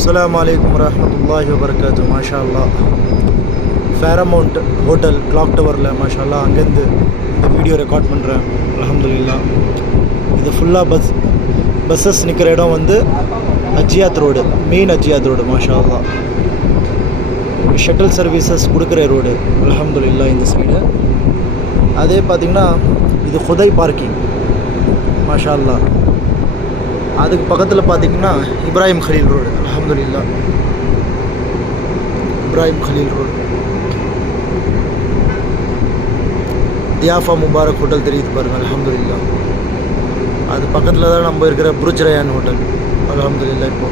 அஸ்ஸலாமு அலைக்கும் வரஹ்மத்துல்லாஹி வபரகாத்துஹு. மாஷா அல்லாஹ், ஃபேரமௌண்ட் ஹோட்டல் கிளாக் டவரில் மாஷா அல்லாஹ் அங்கேருந்து இந்த வீடியோ ரெக்கார்ட் பண்ணுறேன். அல்ஹம்துலில்லாஹ். இது ஃபுல்லாக பஸ்ஸஸ் நிற்கிற இடம் வந்து அஜியாத் ரோடு, மெயின் அஜியாத் ரோடு. மாஷா அல்லாஹ், ஷட்டில் சர்வீசஸ் கொடுக்குற ரோடு. அல்ஹம்துலில்லாஹ். இந்த சைடு அதே பார்த்திங்கன்னா இது ஹுதை பார்க்கிங். மாஷா அல்லாஹ். அதுக்கு பக்கத்தில் பார்த்திங்கன்னா இப்ராஹிம் கலீல் ரோடு. அல்ஹம்துலில்லாஹ், Ibrahim Khalil road. Diyafa Mubarak hotel தெரியுது பாருங்கள். அல்ஹம்துலில்லாஹ். அது பக்கத்தில் தான் நம்ம இருக்கிற புருஜ் ரயான் ஹோட்டல். அல்ஹம்துலில்லாஹ். இப்போ